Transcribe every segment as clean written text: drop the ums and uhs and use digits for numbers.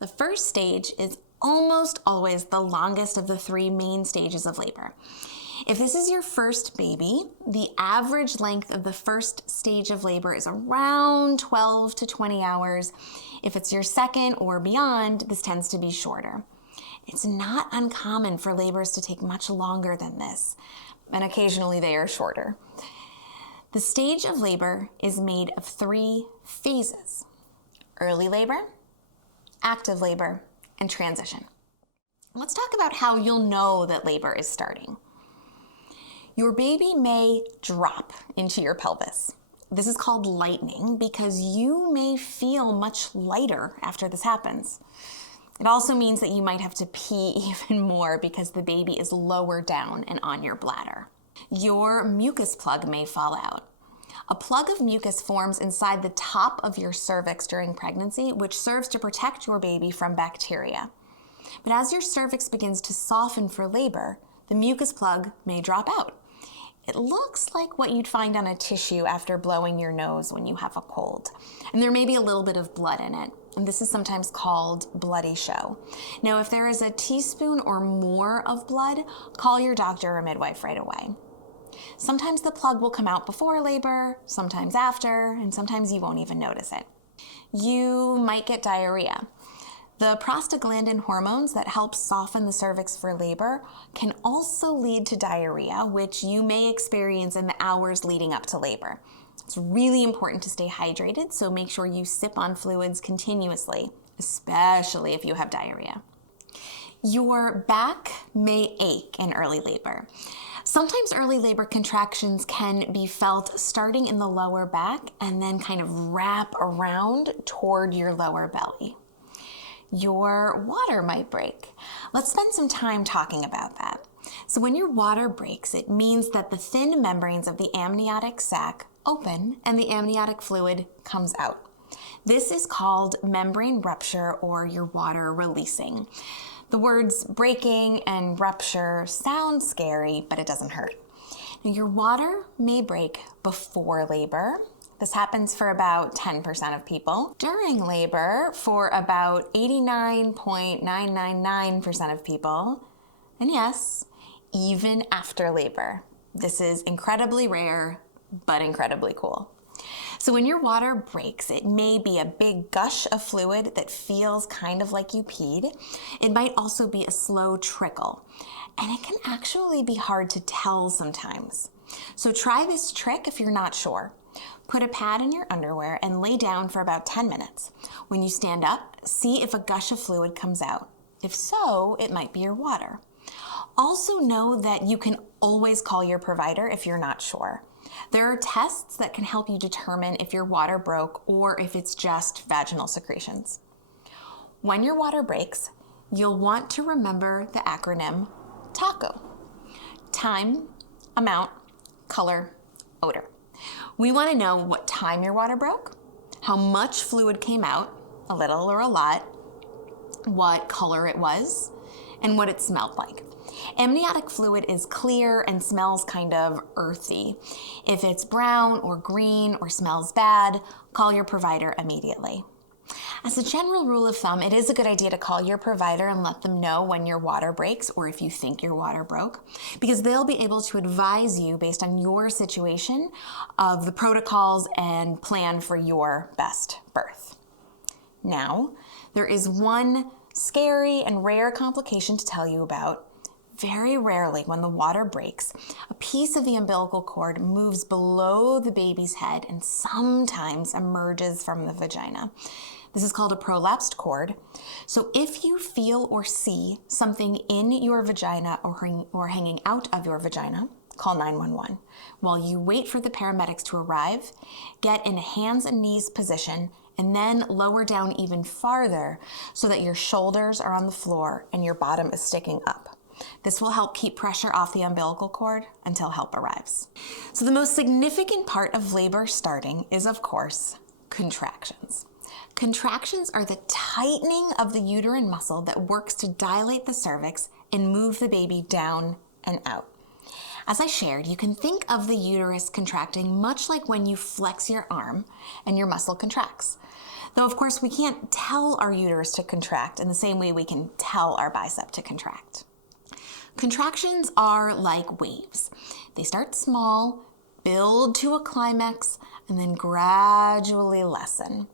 The first stage is almost always the longest of the three main stages of labor. If this is your first baby, the average length of the first stage of labor is around 12 to 20 hours. If it's your second or beyond, this tends to be shorter. It's not uncommon for labors to take much longer than this, and occasionally they are shorter. The stage of labor is made of three phases: early labor, active labor, and transition. Let's talk about how you'll know that labor is starting. Your baby may drop into your pelvis. This is called lightening because you may feel much lighter after this happens. It also means that you might have to pee even more because the baby is lower down and on your bladder. Your mucus plug may fall out. A plug of mucus forms inside the top of your cervix during pregnancy, which serves to protect your baby from bacteria. But as your cervix begins to soften for labor, the mucus plug may drop out. It looks like what you'd find on a tissue after blowing your nose when you have a cold. And there may be a little bit of blood in it. And this is sometimes called bloody show. Now, if there is a teaspoon or more of blood, call your doctor or midwife right away. Sometimes the plug will come out before labor, sometimes after, and sometimes you won't even notice it. You might get diarrhea. The prostaglandin hormones that help soften the cervix for labor can also lead to diarrhea, which you may experience in the hours leading up to labor. It's really important to stay hydrated, so make sure you sip on fluids continuously, especially if you have diarrhea. Your back may ache in early labor. Sometimes early labor contractions can be felt starting in the lower back and then kind of wrap around toward your lower belly. Your water might break. Let's spend some time talking about that. So when your water breaks, it means that the thin membranes of the amniotic sac open and the amniotic fluid comes out. This is called membrane rupture or your water releasing. The words breaking and rupture sound scary, but it doesn't hurt. Now, your water may break before labor. This happens for about 10% of people. During labor, for about 89.999% of people. And yes, even after labor. This is incredibly rare, but incredibly cool. So when your water breaks, it may be a big gush of fluid that feels kind of like you peed. It might also be a slow trickle, and it can actually be hard to tell sometimes. So try this trick if you're not sure. Put a pad in your underwear and lay down for about 10 minutes. When you stand up, see if a gush of fluid comes out. If so, it might be your water. Also know that you can always call your provider if you're not sure. There are tests that can help you determine if your water broke or if it's just vaginal secretions. When your water breaks, you'll want to remember the acronym TACO. Time, amount, color, odor. We want to know what time your water broke, how much fluid came out, a little or a lot, what color it was, and what it smelled like. Amniotic fluid is clear and smells kind of earthy. If it's brown or green or smells bad, call your provider immediately. As a general rule of thumb, it is a good idea to call your provider and let them know when your water breaks or if you think your water broke, because they'll be able to advise you based on your situation of the protocols and plan for your best birth. Now, there is one scary and rare complication to tell you about. Very rarely, when the water breaks, a piece of the umbilical cord moves below the baby's head and sometimes emerges from the vagina. This is called a prolapsed cord. So if you feel or see something in your vagina or hanging out of your vagina, call 911. While you wait for the paramedics to arrive, get in a hands and knees position and then lower down even farther so that your shoulders are on the floor and your bottom is sticking up. This will help keep pressure off the umbilical cord until help arrives. So the most significant part of labor starting is, of course, contractions. Contractions are the tightening of the uterine muscle that works to dilate the cervix and move the baby down and out. As I shared, you can think of the uterus contracting much like when you flex your arm and your muscle contracts. Though of course we can't tell our uterus to contract in the same way we can tell our bicep to contract. Contractions are like waves. They start small, build to a climax, and then gradually lessen.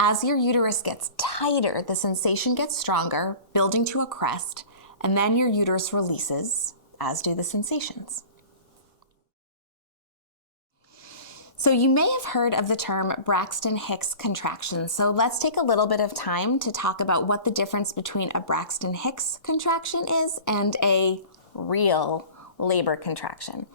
As your uterus gets tighter, the sensation gets stronger, building to a crest, and then your uterus releases, as do the sensations. So you may have heard of the term Braxton Hicks contractions. So let's take a little bit of time to talk about what the difference between a Braxton Hicks contraction is and a real labor contraction.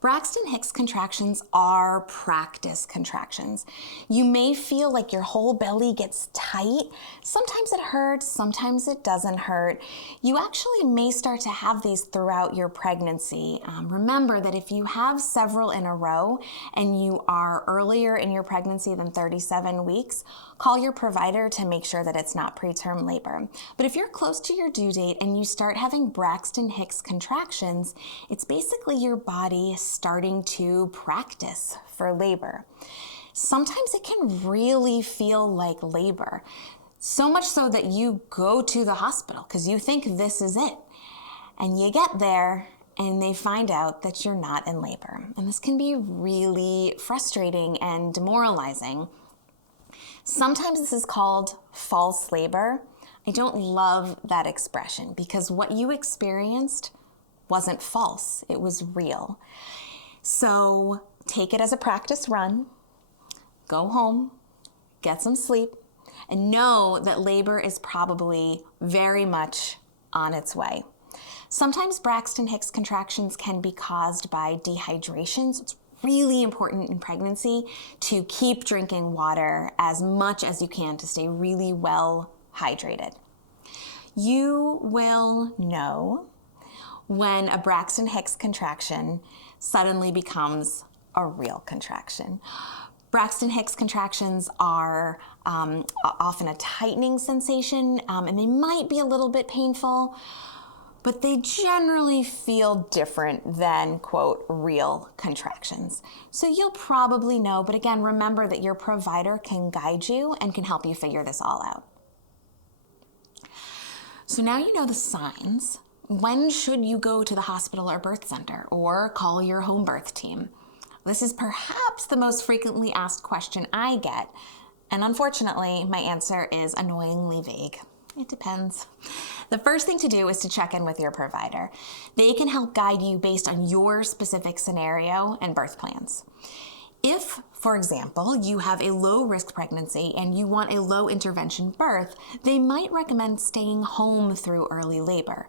Braxton Hicks contractions are practice contractions. You may feel like your whole belly gets tight. Sometimes it hurts, sometimes it doesn't hurt. You actually may start to have these throughout your pregnancy. Remember that if you have several in a row and you are earlier in your pregnancy than 37 weeks, call your provider to make sure that it's not preterm labor. But if you're close to your due date and you start having Braxton Hicks contractions, it's basically your body starting to practice for labor. Sometimes it can really feel like labor, so much so that you go to the hospital because you think this is it. And you get there and they find out that you're not in labor. And this can be really frustrating and demoralizing. Sometimes this is called false labor. I don't love that expression because what you experienced wasn't false, it was real. So take it as a practice run, go home, get some sleep, and know that labor is probably very much on its way. Sometimes Braxton Hicks contractions can be caused by dehydration. So it's really important in pregnancy to keep drinking water as much as you can to stay really well hydrated. You will know when a Braxton Hicks contraction suddenly becomes a real contraction. Braxton Hicks contractions are often a tightening sensation, and they might be a little bit painful, but they generally feel different than, quote, real contractions. So you'll probably know, but again, remember that your provider can guide you and can help you figure this all out. So now you know the signs. When should you go to the hospital or birth center or call your home birth team? This is perhaps the most frequently asked question I get, and unfortunately, my answer is annoyingly vague. It depends. The first thing to do is to check in with your provider. They can help guide you based on your specific scenario and birth plans. If, for example, you have a low-risk pregnancy and you want a low-intervention birth, they might recommend staying home through early labor.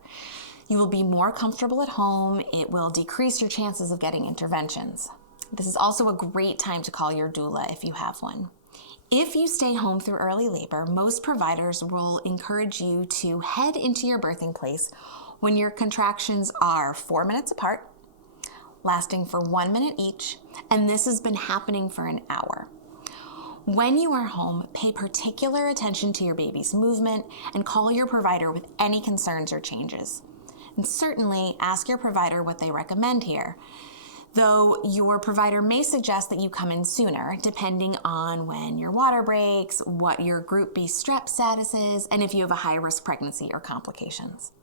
You will be more comfortable at home. It will decrease your chances of getting interventions. This is also a great time to call your doula if you have one. If you stay home through early labor, most providers will encourage you to head into your birthing place when your contractions are 4 minutes apart, lasting for 1 minute each, and this has been happening for an hour. When you are home, pay particular attention to your baby's movement and call your provider with any concerns or changes. And certainly ask your provider what they recommend here, though your provider may suggest that you come in sooner, depending on when your water breaks, what your Group B strep status is, and if you have a high-risk pregnancy or complications.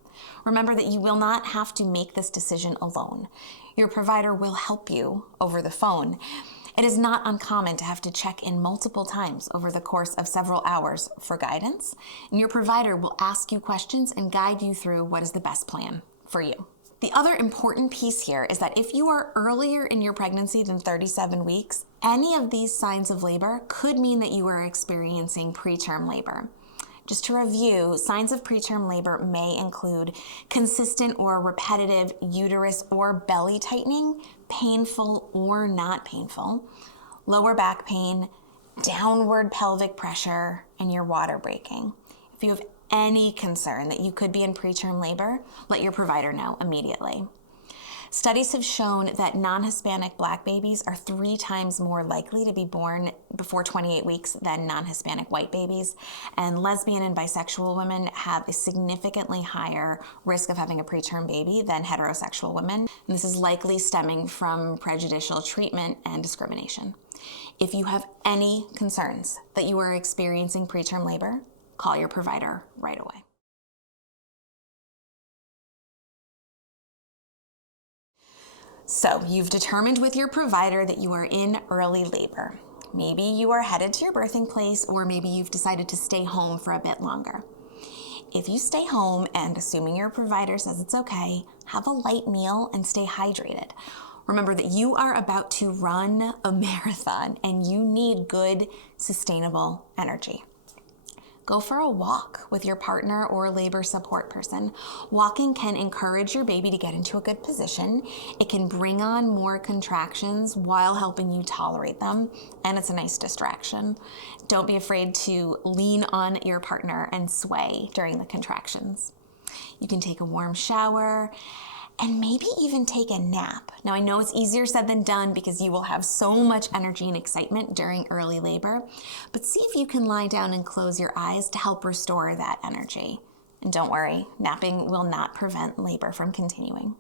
Remember that you will not have to make this decision alone. Your provider will help you over the phone. It is not uncommon to have to check in multiple times over the course of several hours for guidance, and your provider will ask you questions and guide you through what is the best plan for you. The other important piece here is that if you are earlier in your pregnancy than 37 weeks, any of these signs of labor could mean that you are experiencing preterm labor. Just to review, signs of preterm labor may include consistent or repetitive uterus or belly tightening, painful or not painful, lower back pain, downward pelvic pressure, and your water breaking. If you have any concern that you could be in preterm labor, let your provider know immediately. Studies have shown that non-Hispanic Black babies are 3 times more likely to be born before 28 weeks than non-Hispanic white babies, and lesbian and bisexual women have a significantly higher risk of having a preterm baby than heterosexual women. And this is likely stemming from prejudicial treatment and discrimination. If you have any concerns that you are experiencing preterm labor, call your provider right away. So you've determined with your provider that you are in early labor. Maybe you are headed to your birthing place, or maybe you've decided to stay home for a bit longer. If you stay home, and assuming your provider says it's okay, have a light meal and stay hydrated. Remember that you are about to run a marathon and you need good, sustainable energy. Go for a walk with your partner or labor support person. Walking can encourage your baby to get into a good position. It can bring on more contractions while helping you tolerate them, and it's a nice distraction. Don't be afraid to lean on your partner and sway during the contractions. You can take a warm shower and maybe even take a nap. Now, I know it's easier said than done because you will have so much energy and excitement during early labor, but see if you can lie down and close your eyes to help restore that energy. And don't worry, napping will not prevent labor from continuing.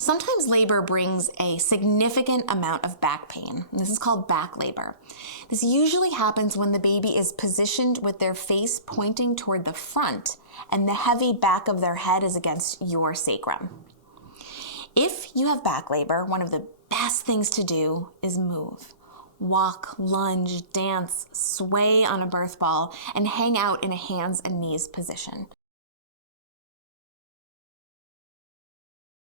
Sometimes labor brings a significant amount of back pain. This is called back labor. This usually happens when the baby is positioned with their face pointing toward the front and the heavy back of their head is against your sacrum. If you have back labor, one of the best things to do is move. Walk, lunge, dance, sway on a birth ball, and hang out in a hands and knees position.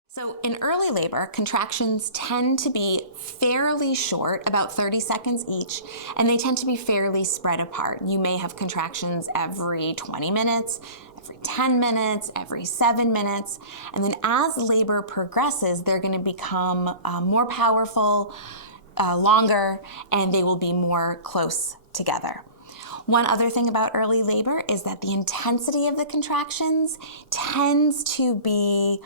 So in early labor, contractions tend to be fairly short, about 30 seconds each, and they tend to be fairly spread apart. You may have contractions every 20 minutes, every 10 minutes, every 7 minutes, and then as labor progresses, they're going to become more powerful, longer, and they will be more close together. One other thing about early labor is that the intensity of the contractions tends to be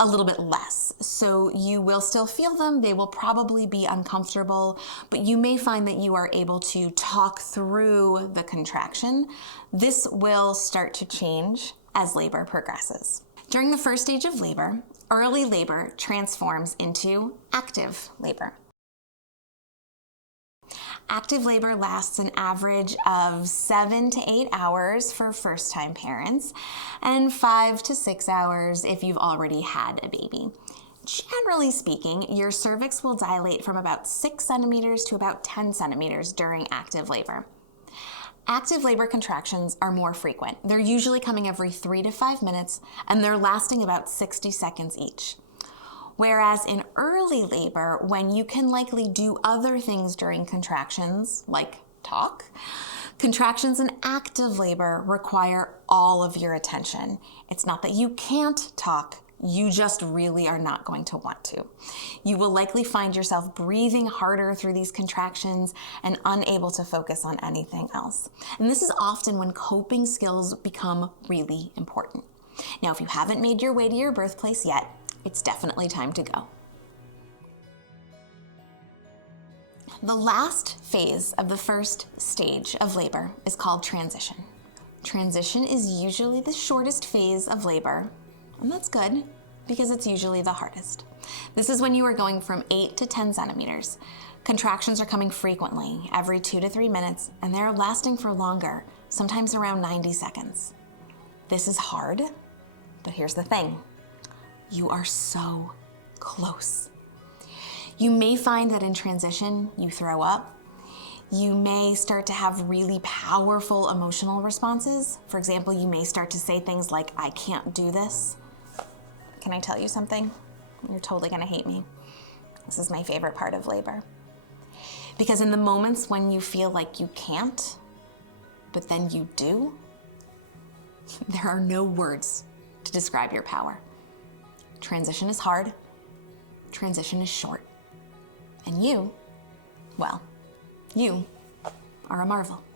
a little bit less. So you will still feel them, they will probably be uncomfortable, but you may find that you are able to talk through the contraction. This will start to change as labor progresses. During the first stage of labor, early labor transforms into active labor. Active labor lasts an average of 7 to 8 hours for first-time parents and 5 to 6 hours if you've already had a baby. Generally speaking, your cervix will dilate from about 6 centimeters to about 10 centimeters during active labor. Active labor contractions are more frequent. They're usually coming every 3 to 5 minutes, and they're lasting about 60 seconds each. Whereas in early labor, when you can likely do other things during contractions, like talk, contractions in active labor require all of your attention. It's not that you can't talk, you just really are not going to want to. You will likely find yourself breathing harder through these contractions and unable to focus on anything else. And this is often when coping skills become really important. Now, if you haven't made your way to your birthplace yet, it's definitely time to go. The last phase of the first stage of labor is called transition. Transition is usually the shortest phase of labor, and that's good because it's usually the hardest. This is when you are going from 8 to 10 centimeters. Contractions are coming frequently, every 2 to 3 minutes, and they're lasting for longer, sometimes around 90 seconds. This is hard, but here's the thing. You are so close. You may find that in transition, you throw up. You may start to have really powerful emotional responses. For example, you may start to say things like, "I can't do this." Can I tell you something? You're totally gonna hate me. This is my favorite part of labor. Because in the moments when you feel like you can't, but then you do, there are no words to describe your power. Transition is hard, transition is short, and you, well, you are a marvel.